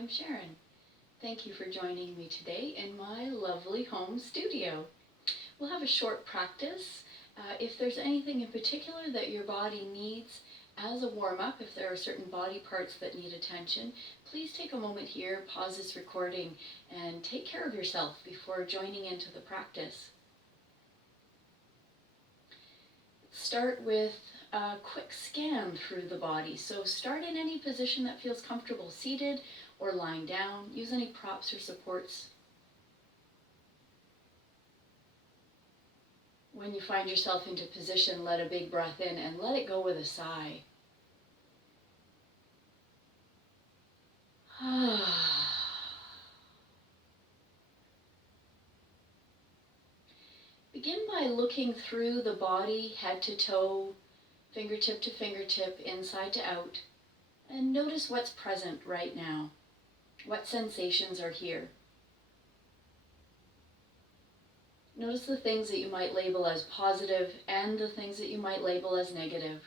I'm Sheron. Thank you for joining me today in my lovely home studio. We'll have a short practice. If there's anything in particular that your body needs as a warm-up, if there are certain body parts that need attention, please take a moment here, pause this recording, and take care of yourself before joining into the practice. Start with a quick scan through the body. So start in any position that feels comfortable, seated or lying down. Use any props or supports. When you find yourself into position, let a big breath in and let it go with a sigh. Begin by looking through the body, head to toe, fingertip to fingertip, inside to out, and notice what's present right now. What sensations are here? Notice the things that you might label as positive and the things that you might label as negative.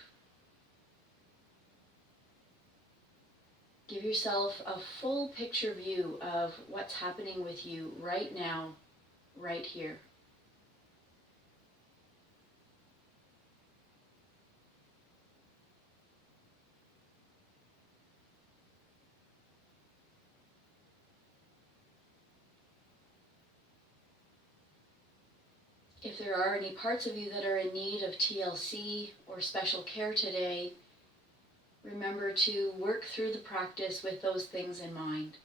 Give yourself a full picture view of what's happening with you right now, right here. If there are any parts of you that are in need of TLC or special care today, remember to work through the practice with those things in mind.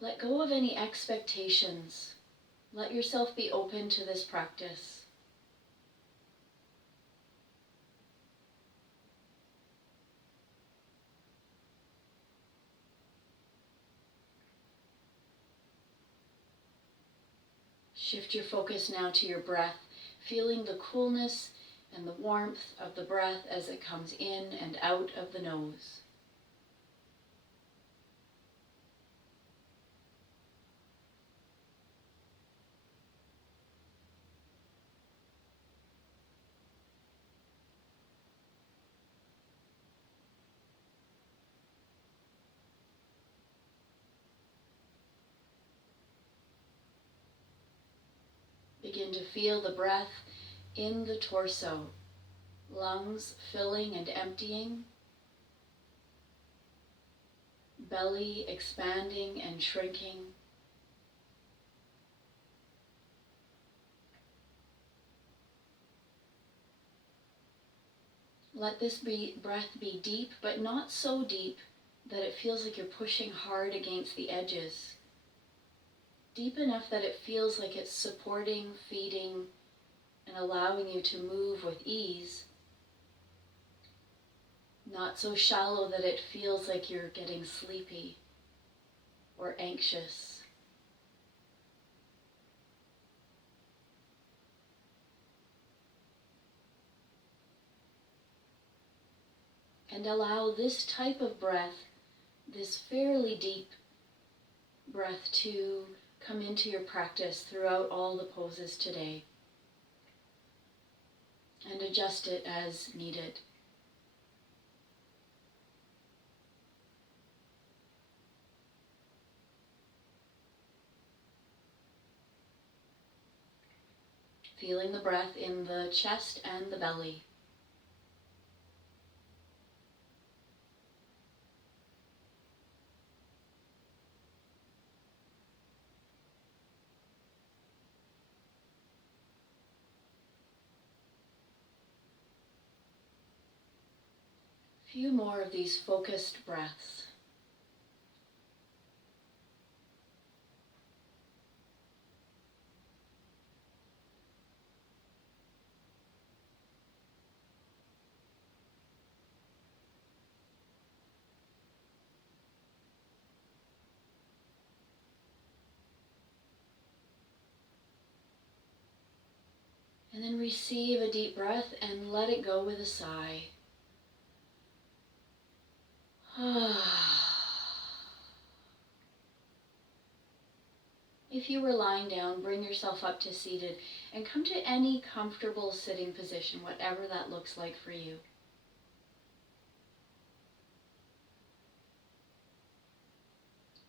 Let go of any expectations. Let yourself be open to this practice. Shift your focus now to your breath, feeling the coolness and the warmth of the breath as it comes in and out of the nose. Begin to feel the breath in the torso, lungs filling and emptying, belly expanding and shrinking. Let this breath be deep, but not so deep that it feels like you're pushing hard against the edges. Deep enough that it feels like it's supporting, feeding, and allowing you to move with ease. Not so shallow that it feels like you're getting sleepy or anxious. And allow this type of breath, this fairly deep breath, to come into your practice throughout all the poses today. And adjust it as needed. Feeling the breath in the chest and the belly. Few more of these focused breaths. And then receive a deep breath and let it go with a sigh. If if you were lying down, bring yourself up to seated and come to any comfortable sitting position, whatever that looks like for you.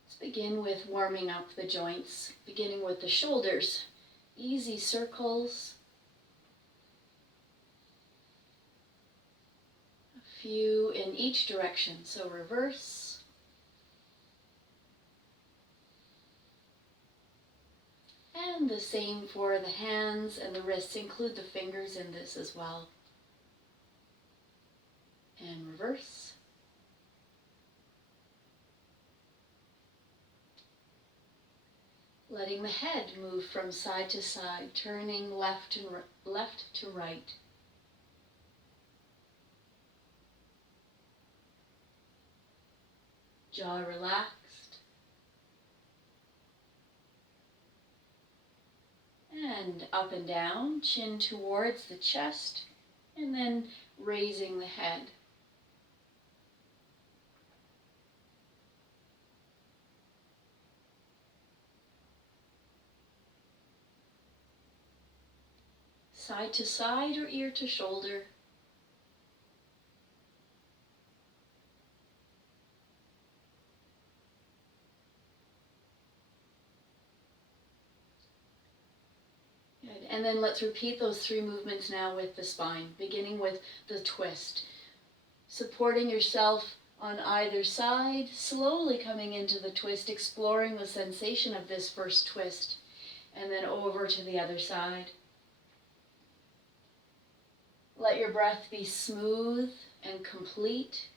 Let's begin with warming up the joints, beginning with the shoulders. Easy circles. A few in each direction, so reverse. And the same for the hands and the wrists. Include the fingers in this as well. And reverse. Letting the head move from side to side, turning left to right. Jaw relaxed. And up and down, chin towards the chest, and then raising the head. Side to side or ear to shoulder. Good. And then let's repeat those 3 movements now with the spine, beginning with the twist. Supporting yourself on either side, slowly coming into the twist, exploring the sensation of this first twist, and then over to the other side. Let your breath be smooth and complete.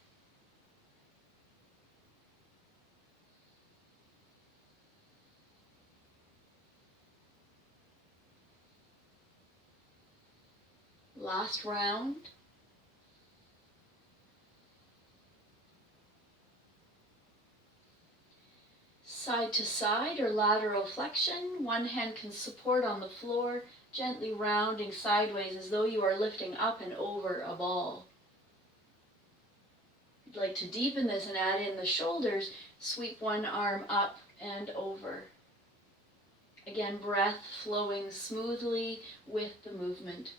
Last round. Side to side or lateral flexion. One hand can support on the floor, gently rounding sideways as though you are lifting up and over a ball. If you'd like to deepen this and add in the shoulders, sweep one arm up and over. Again, breath flowing smoothly with the movement.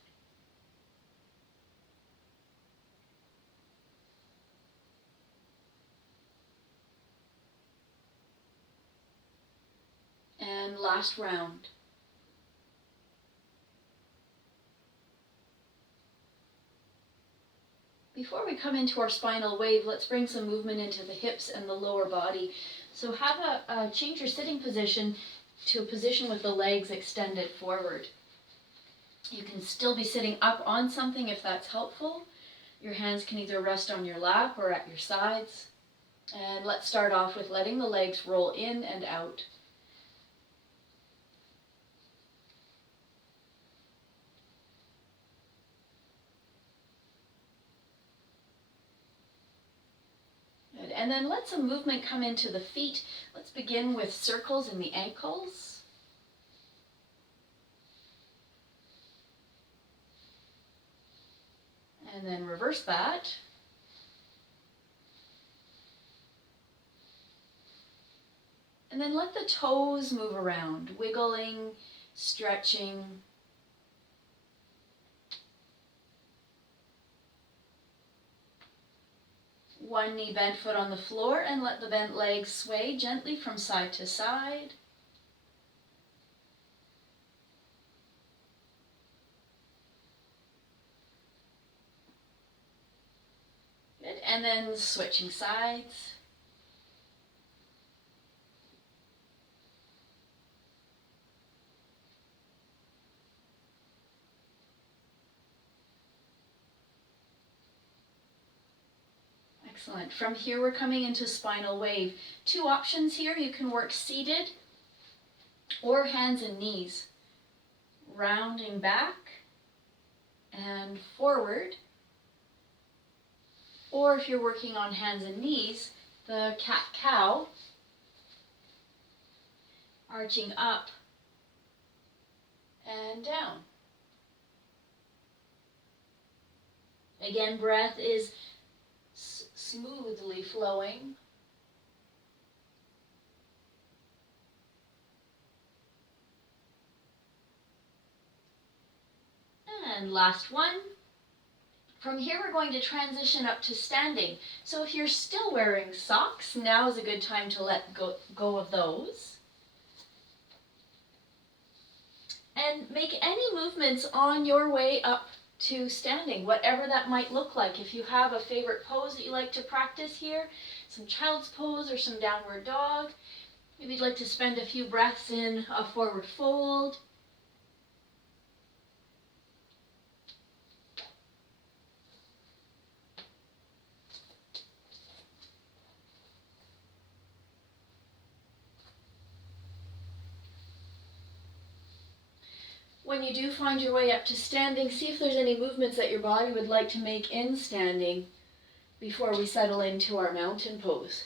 And last round. Before we come into our spinal wave, let's bring some movement into the hips and the lower body. So have change your sitting position to a position with the legs extended forward. You can still be sitting up on something if that's helpful. Your hands can either rest on your lap or at your sides. And let's start off with letting the legs roll in and out. And then let some movement come into the feet. Let's begin with circles in the ankles. And then reverse that. And then let the toes move around, wiggling, stretching. One knee bent foot on the floor, and let the bent legs sway gently from side to side. Good. And then switching sides. Excellent. From here, we're coming into spinal wave. 2 options here. You can work seated or hands and knees. Rounding back and forward. Or if you're working on hands and knees, the cat-cow, arching up and down. Again, breath is smoothly flowing. And last one. From here, we're going to transition up to standing. So if you're still wearing socks, now is a good time to let go of those. And make any movements on your way up to standing, whatever that might look like. If you have a favorite pose that you like to practice here, some child's pose or some downward dog. Maybe you'd like to spend a few breaths in a forward fold. When you do find your way up to standing, see if there's any movements that your body would like to make in standing before we settle into our mountain pose.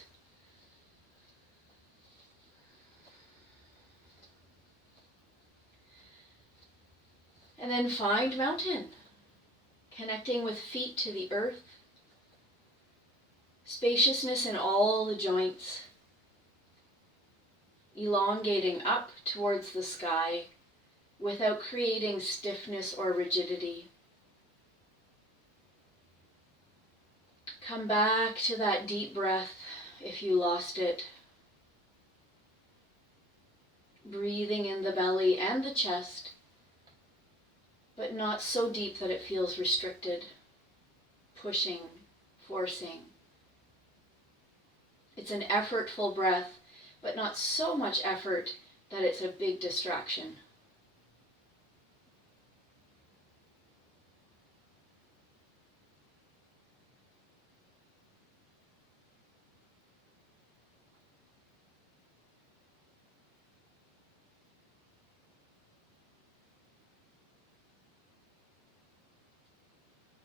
And then find mountain, connecting with feet to the earth, spaciousness in all the joints, elongating up towards the sky without creating stiffness or rigidity. Come back to that deep breath if you lost it. Breathing in the belly and the chest, but not so deep that it feels restricted, pushing, forcing. It's an effortful breath, but not so much effort that it's a big distraction.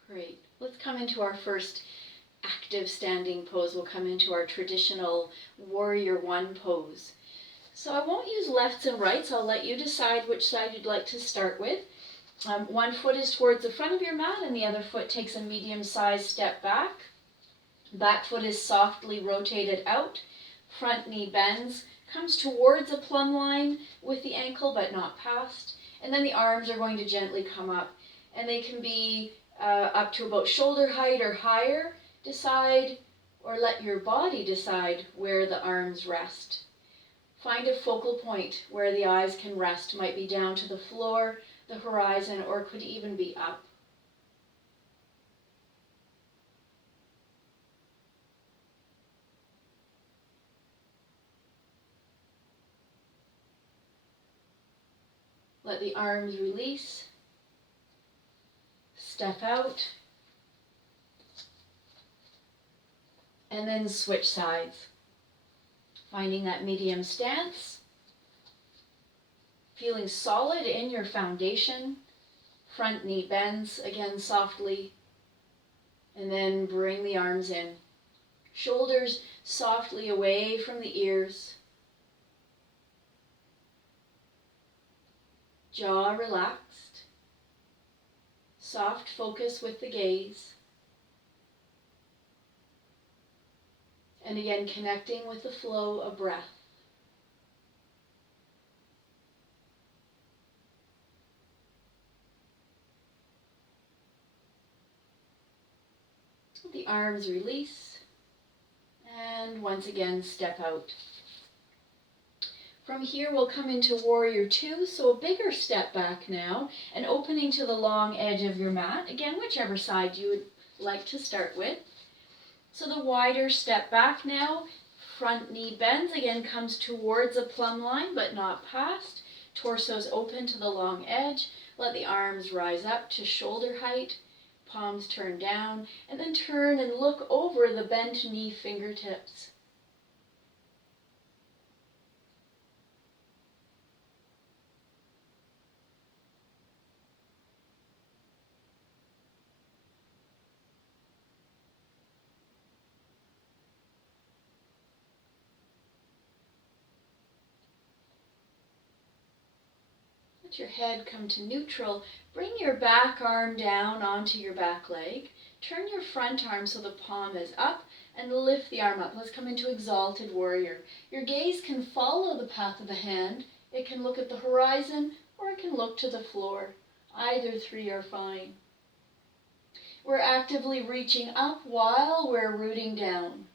Great. Let's come into our first active standing pose. We'll come into our traditional warrior one pose. So I won't use lefts and rights. I'll let you decide which side you'd like to start with. One foot is towards the front of your mat and the other foot takes a medium-sized step back. Back foot is softly rotated out. Front knee bends, comes towards a plumb line with the ankle but not past. And then the arms are going to gently come up. And they can be up to about shoulder height or higher. Decide, or let your body decide, where the arms rest. Find a focal point where the eyes can rest. Might be down to the floor, the horizon, or could even be up. Let the arms release. Step out. And then switch sides. Finding that medium stance. Feeling solid in your foundation. Front knee bends again softly. And then bring the arms in. Shoulders softly away from the ears. Jaw relaxed. Soft focus with the gaze. And again, connecting with the flow of breath. The arms release. And once again, step out. From here, we'll come into warrior two, so a bigger step back now, and opening to the long edge of your mat. Again, whichever side you would like to start with. So the wider step back now, front knee bends, again comes towards a plumb line, but not past. Torso's open to the long edge. Let the arms rise up to shoulder height, palms turn down, and then turn and look over the bent knee fingertips. Let your head come to neutral. Bring your back arm down onto your back leg. Turn your front arm so the palm is up and lift the arm up. Let's come into exalted warrior. Your gaze can follow the path of the hand. It can look at the horizon or it can look to the floor. Either three are fine. We're actively reaching up while we're rooting down.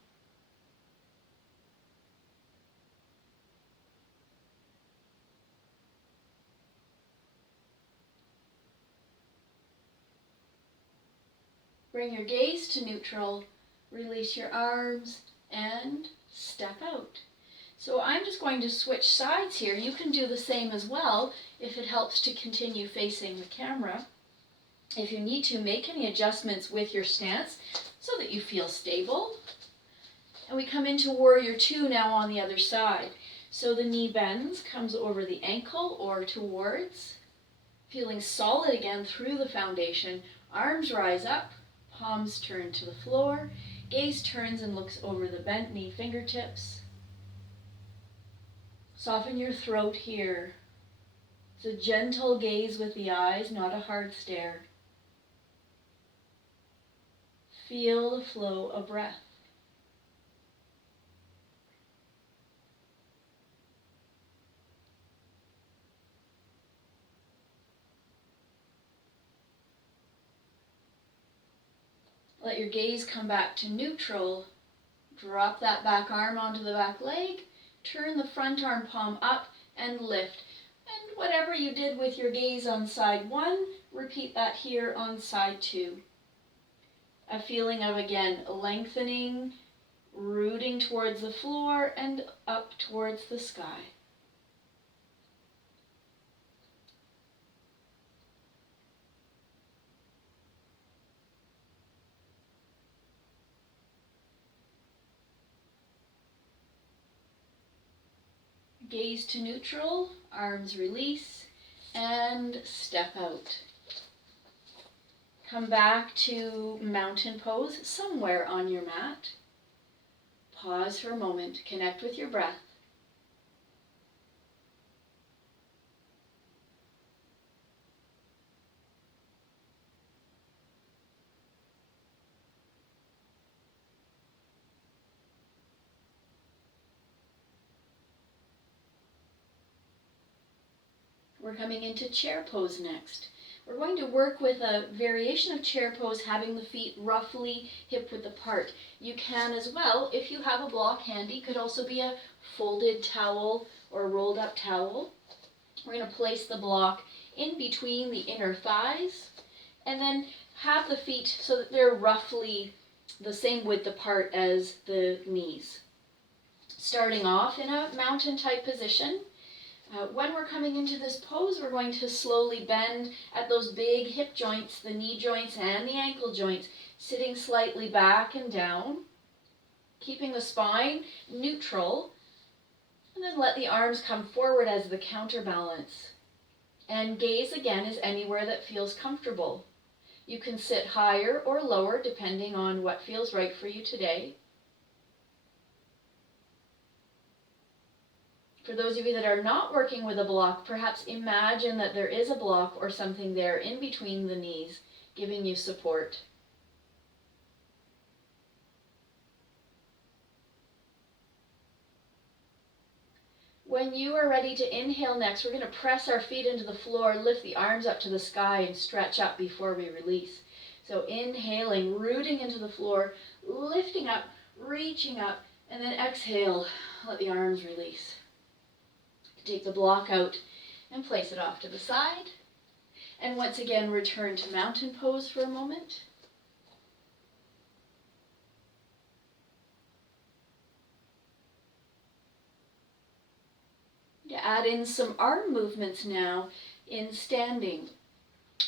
Bring your gaze to neutral, release your arms, and step out. So I'm just going to switch sides here. You can do the same as well if it helps to continue facing the camera. If you need to, make any adjustments with your stance so that you feel stable. And we come into Warrior Two now on the other side. So the knee bends, comes over the ankle or towards. Feeling solid again through the foundation. Arms rise up, palms turn to the floor. Gaze turns and looks over the bent knee fingertips. Soften your throat here. It's a gentle gaze with the eyes, not a hard stare. Feel the flow of breath. Let your gaze come back to neutral. Drop that back arm onto the back leg. Turn the front arm palm up and lift. And whatever you did with your gaze on side one, repeat that here on side two. A feeling of, again, lengthening, rooting towards the floor and up towards the sky. Gaze to neutral, arms release, and step out. Come back to mountain pose somewhere on your mat. Pause for a moment, connect with your breath. We're coming into chair pose next. We're going to work with a variation of chair pose, having the feet roughly hip-width apart. You can as well, if you have a block handy, could also be a folded towel or a rolled up towel. We're going to place the block in between the inner thighs and then have the feet so that they're roughly the same width apart as the knees. Starting off in a mountain type position. When we're coming into this pose, we're going to slowly bend at those big hip joints, the knee joints and the ankle joints, sitting slightly back and down, keeping the spine neutral, and then let the arms come forward as the counterbalance. And gaze again is anywhere that feels comfortable. You can sit higher or lower depending on what feels right for you today. For those of you that are not working with a block, perhaps imagine that there is a block or something there in between the knees, giving you support. When you are ready to inhale next, we're going to press our feet into the floor, lift the arms up to the sky, and stretch up before we release. So inhaling, rooting into the floor, lifting up, reaching up, and then exhale, let the arms release. Take the block out and place it off to the side. And once again, return to mountain pose for a moment. Add in some arm movements now in standing.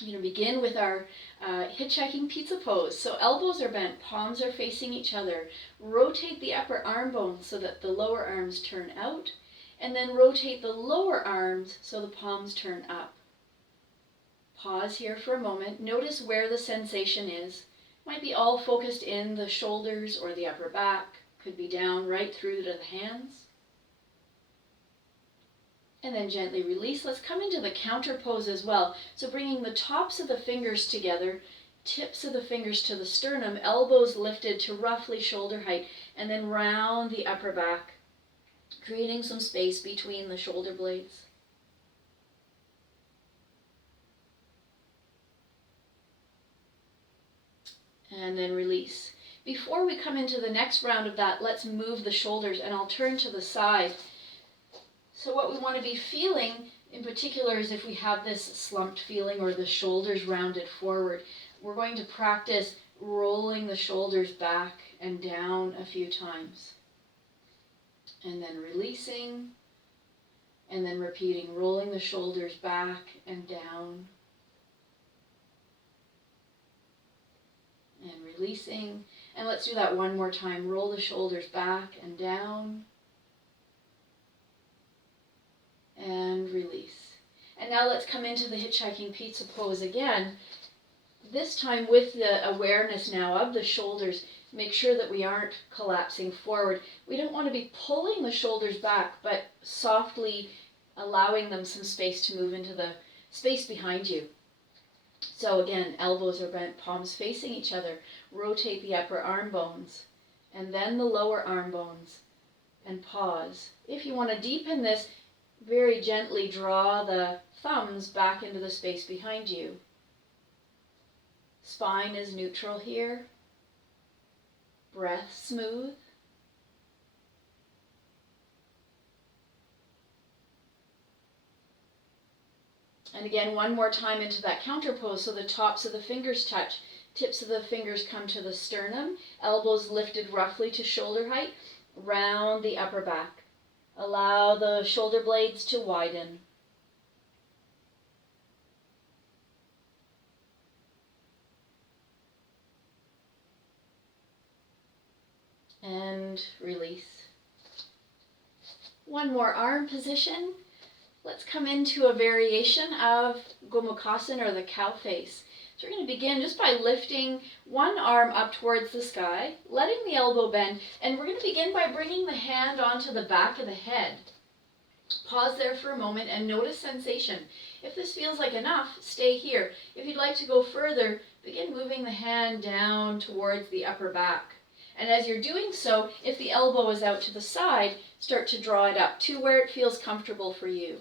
I'm going to begin with our hitchhiking pizza pose. So elbows are bent, palms are facing each other. Rotate the upper arm bones so that the lower arms turn out. And then rotate the lower arms so the palms turn up. Pause here for a moment. Notice where the sensation is. Might be all focused in the shoulders or the upper back. Could be down right through to the hands. And then gently release. Let's come into the counter pose as well. So bringing the tops of the fingers together, tips of the fingers to the sternum, elbows lifted to roughly shoulder height, and then round the upper back, creating some space between the shoulder blades. and then release. Before we come into the next round of that, let's move the shoulders, and I'll turn to the side. So what we want to be feeling in particular is if we have this slumped feeling or the shoulders rounded forward, we're going to practice rolling the shoulders back and down a few times. And then releasing, and then repeating, rolling the shoulders back and down. And releasing. And let's do that one more time. Roll the shoulders back and down. And release. And now let's come into the hitchhiking pizza pose again. This time with the awareness now of the shoulders, make sure that we aren't collapsing forward. We don't want to be pulling the shoulders back, but softly allowing them some space to move into the space behind you. So again, elbows are bent, palms facing each other. Rotate the upper arm bones and then the lower arm bones and pause. If you want to deepen this, very gently draw the thumbs back into the space behind you. Spine is neutral here. Breath smooth. And again, one more time into that counter pose so the tops of the fingers touch. Tips of the fingers come to the sternum. Elbows lifted roughly to shoulder height. Round the upper back. Allow the shoulder blades to widen. And release. One more arm position. Let's come into a variation of Gomukhasana, or the cow face. So we're going to begin just by lifting one arm up towards the sky, letting the elbow bend, and we're going to begin by bringing the hand onto the back of the head. Pause there for a moment and notice sensation. If this feels like enough, stay here. If you'd like to go further, begin moving the hand down towards the upper back. And as you're doing so, if the elbow is out to the side, start to draw it up to where it feels comfortable for you.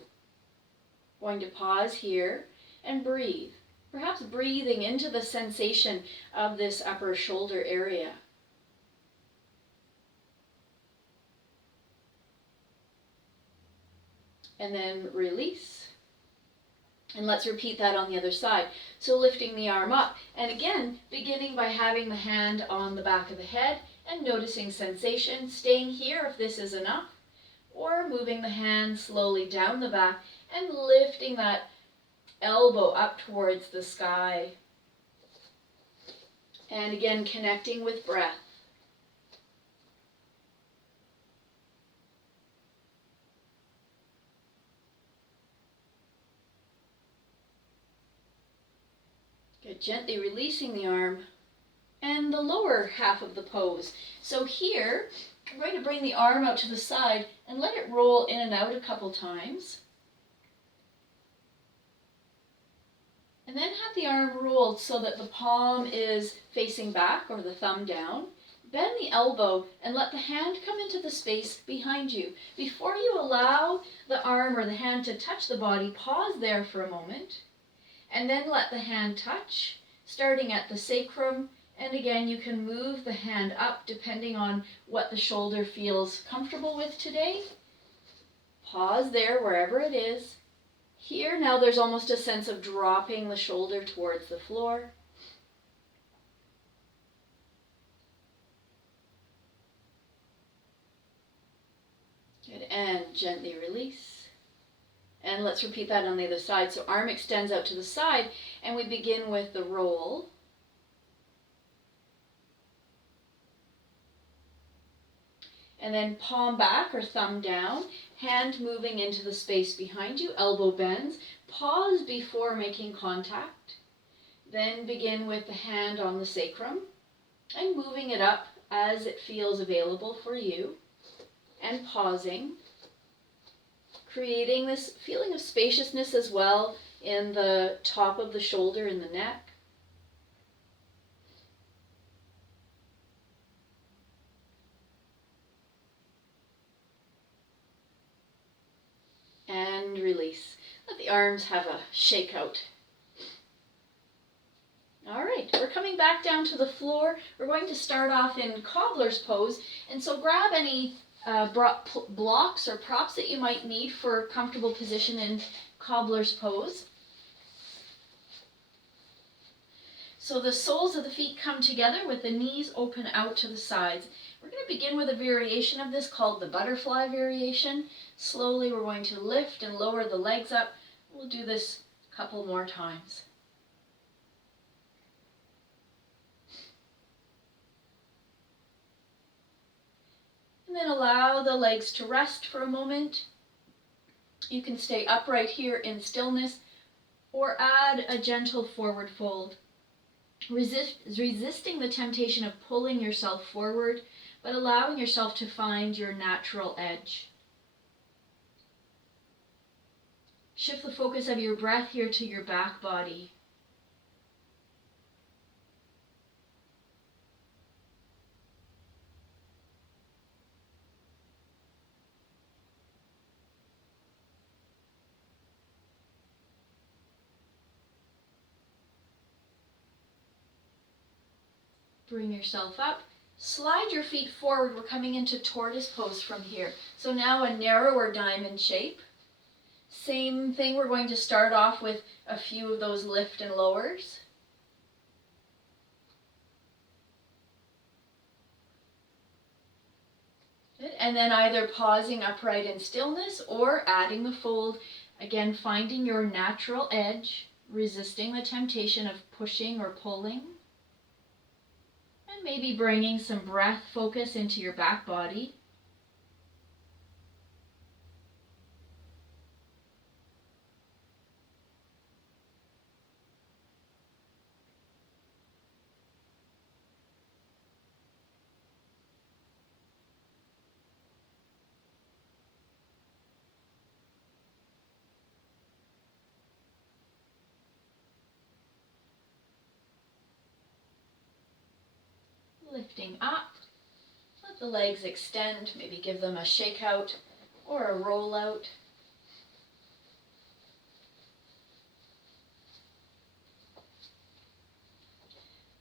Going to pause here and breathe. Perhaps breathing into the sensation of this upper shoulder area. And then release. And let's repeat that on the other side. So lifting the arm up, and again, beginning by having the hand on the back of the head and noticing sensation, staying here if this is enough, or moving the hand slowly down the back and lifting that elbow up towards the sky. And again, connecting with breath. Good. Gently releasing the arm and the lower half of the pose. So here, I'm going to bring the arm out to the side and let it roll in and out a couple times. And then have the arm rolled so that the palm is facing back or the thumb down. Bend the elbow and let the hand come into the space behind you. Before you allow the arm or the hand to touch the body, pause there for a moment. And then let the hand touch, starting at the sacrum. And again, you can move the hand up depending on what the shoulder feels comfortable with today. Pause there wherever it is. Here now there's almost a sense of dropping the shoulder towards the floor. Good, and gently release. And let's repeat that on the other side. So arm extends out to the side and we begin with the roll. And then palm back or thumb down, hand moving into the space behind you, elbow bends. Pause before making contact. Then begin with the hand on the sacrum and moving it up as it feels available for you. And pausing. Creating this feeling of spaciousness as well in the top of the shoulder and the neck. And release. Let the arms have a shake out. All right, we're coming back down to the floor. We're going to start off in cobbler's pose. And so grab any blocks or props that you might need for a comfortable position in cobbler's pose. So the soles of the feet come together with the knees open out to the sides. We're going to begin with a variation of this called the butterfly variation. Slowly we're going to lift and lower the legs up. We'll do this a couple more times. And then allow the legs to rest for a moment. You can stay upright here in stillness or add a gentle forward fold. Resisting the temptation of pulling yourself forward, but allowing yourself to find your natural edge. Shift the focus of your breath here to your back body. Bring yourself up. Slide your feet forward. We're coming into tortoise pose from here. So now a narrower diamond shape. Same thing, we're going to start off with a few of those lift and lowers. Good. And then either pausing upright in stillness or adding the fold. Again, finding your natural edge, resisting the temptation of pushing or pulling. And maybe bringing some breath focus into your back body. Lifting up, let the legs extend, maybe give them a shake out or a roll out.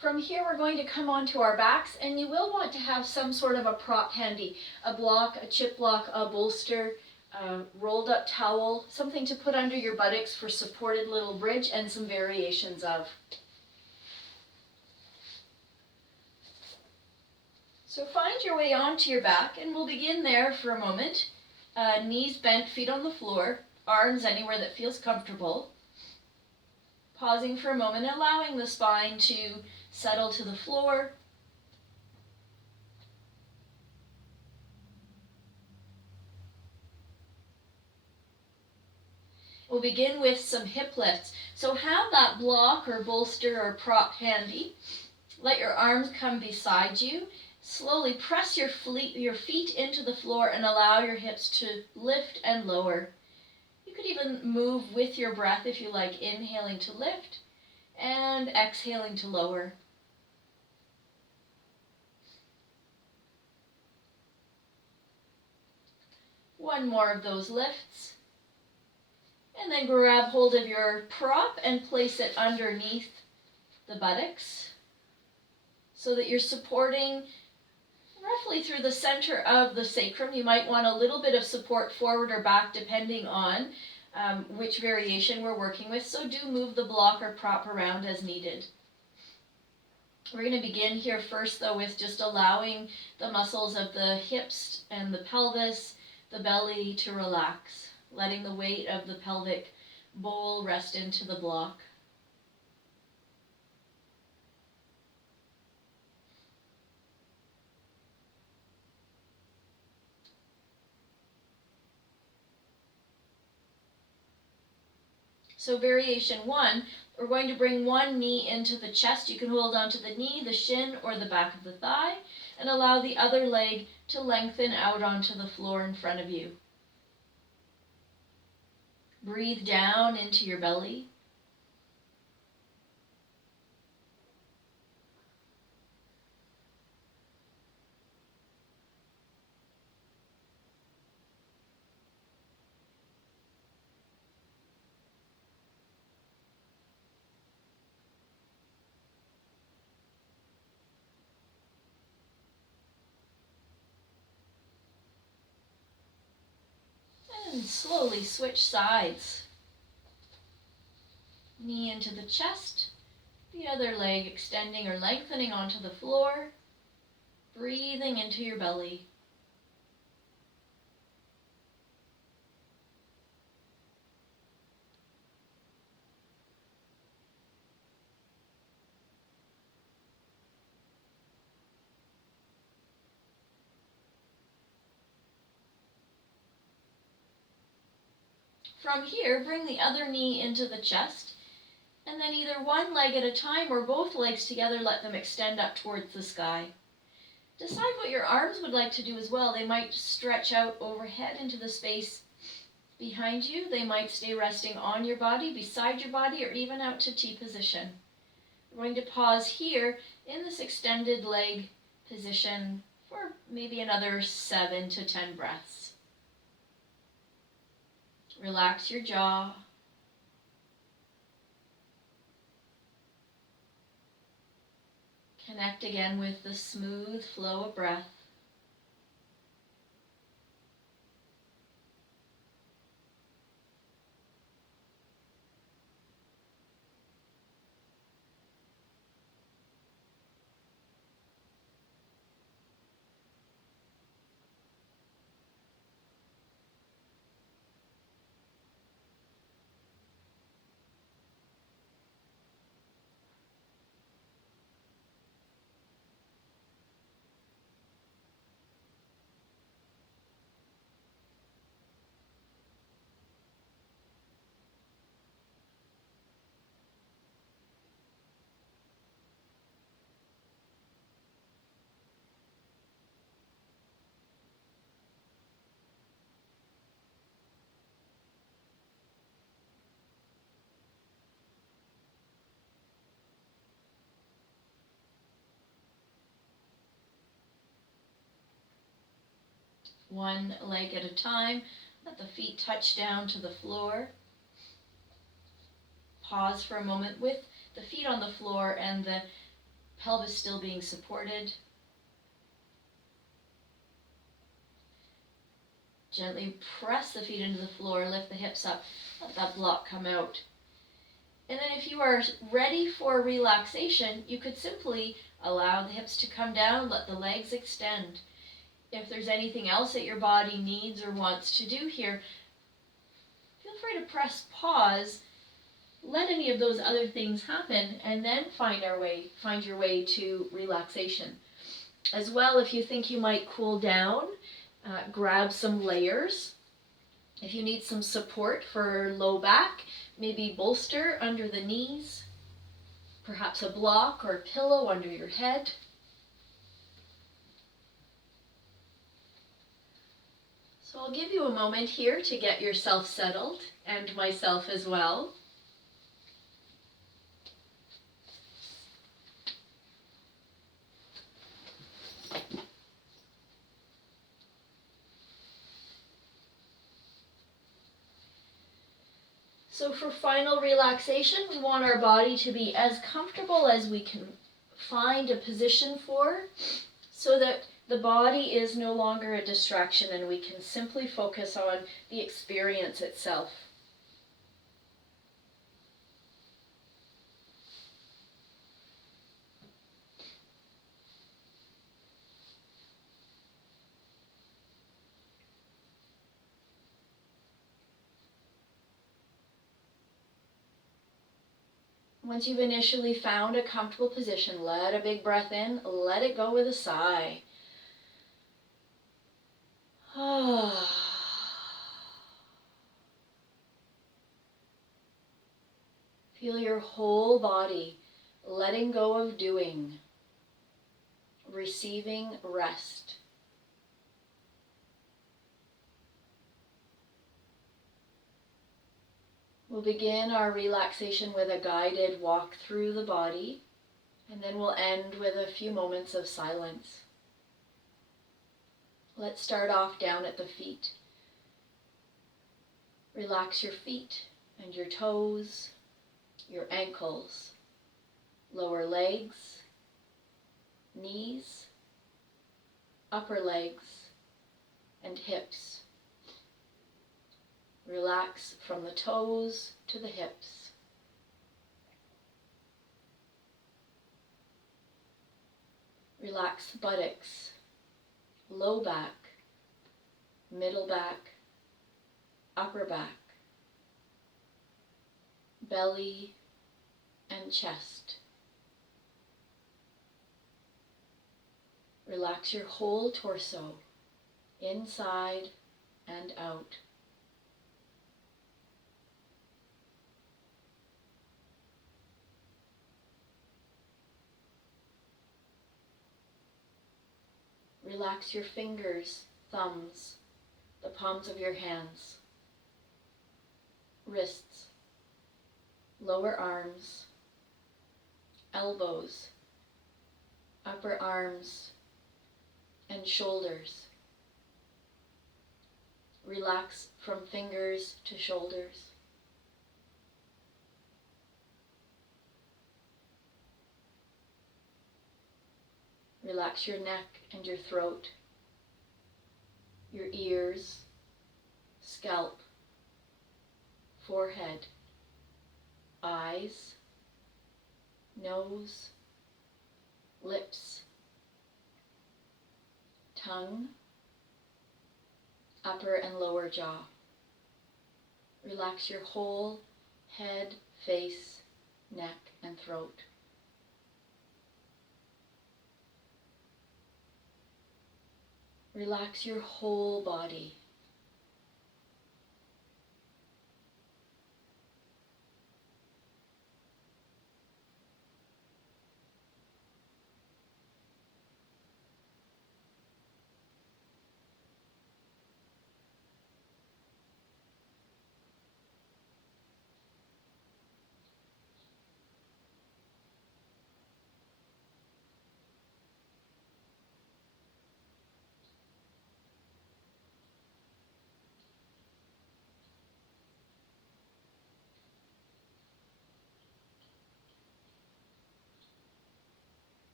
From here we're going to come onto our backs, and you will want to have some sort of a prop handy, a block, a chip block, a bolster, a rolled up towel, something to put under your buttocks for supported little bridge and some variations of. So find your way onto your back, and we'll begin there for a moment. Knees bent, feet on the floor, arms anywhere that feels comfortable. Pausing for a moment, allowing the spine to settle to the floor. We'll begin with some hip lifts. So have that block or bolster or prop handy. Let your arms come beside you. Slowly press your feet into the floor and allow your hips to lift and lower. You could even move with your breath if you like, inhaling to lift and exhaling to lower. One more of those lifts. And then grab hold of your prop and place it underneath the buttocks so that you're supporting roughly through the center of the sacrum. You might want a little bit of support forward or back depending on which variation we're working with. So do move the block or prop around as needed. We're going to begin here first though with just allowing the muscles of the hips and the pelvis, the belly to relax, letting the weight of the pelvic bowl rest into the block. So variation 1, we're going to bring one knee into the chest. You can hold onto the knee, the shin, or the back of the thigh, and allow the other leg to lengthen out onto the floor in front of you. Breathe down into your belly. And slowly switch sides. Knee into the chest, the other leg extending or lengthening onto the floor, breathing into your belly. From here, bring the other knee into the chest, and then either one leg at a time or both legs together, let them extend up towards the sky. Decide what your arms would like to do as well. They might stretch out overhead into the space behind you. They might stay resting on your body, beside your body, or even out to T position. We're going to pause here in this extended leg position for maybe another 7 to 10 breaths. Relax your jaw. Connect again with the smooth flow of breath. One leg at a time. Let the feet touch down to the floor. Pause for a moment with the feet on the floor and the pelvis still being supported. Gently press the feet into the floor, lift the hips up, let that block come out. And then if you are ready for relaxation, you could simply allow the hips to come down, let the legs extend. If there's anything else that your body needs or wants to do here, feel free to press pause, let any of those other things happen, and then find your way to relaxation. As well, if you think you might cool down, grab some layers. If you need some support for low back, maybe bolster under the knees, perhaps a block or a pillow under your head. So I'll give you a moment here to get yourself settled, and myself as well. So for final relaxation, we want our body to be as comfortable as we can find a position for, so that the body is no longer a distraction and we can simply focus on the experience itself. Once you've initially found a comfortable position, let a big breath in, let it go with a sigh. Feel your whole body letting go of doing, receiving rest. We'll begin our relaxation with a guided walk through the body, and then we'll end with a few moments of silence. Let's start off down at the feet. Relax your feet and your toes, your ankles, lower legs, knees, upper legs, and hips. Relax from the toes to the hips. Relax the buttocks, low back, middle back, upper back, belly and chest. Relax your whole torso, inside and out. Relax your fingers, thumbs, the palms of your hands, wrists, lower arms, elbows, upper arms, and shoulders. Relax from fingers to shoulders. Relax your neck and your throat, your ears, scalp, forehead, eyes, nose, lips, tongue, upper and lower jaw. Relax your whole head, face, neck, and throat. Relax your whole body.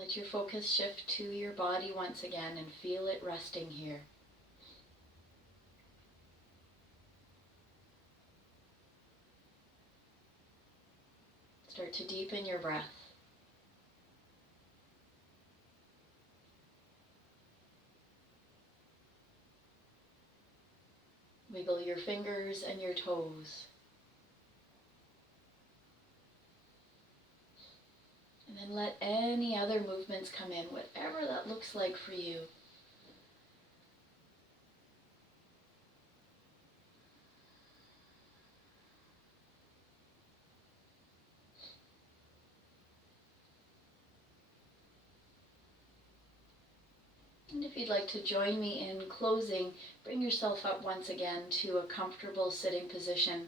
Let your focus shift to your body once again and feel it resting here. Start to deepen your breath. Wiggle your fingers and your toes. And then let any other movements come in, whatever that looks like for you. And if you'd like to join me in closing, bring yourself up once again to a comfortable sitting position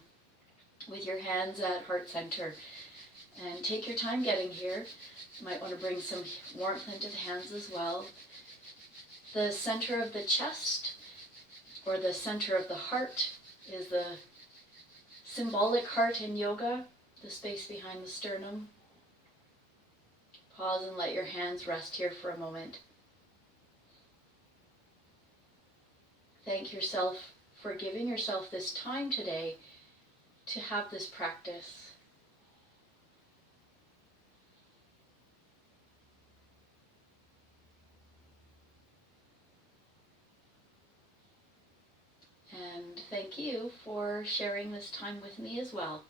with your hands at heart center. And take your time getting here. You might want to bring some warmth into the hands as well. The center of the chest, or the center of the heart, is the symbolic heart in yoga, the space behind the sternum. Pause and let your hands rest here for a moment. Thank yourself for giving yourself this time today to have this practice. And thank you for sharing this time with me as well.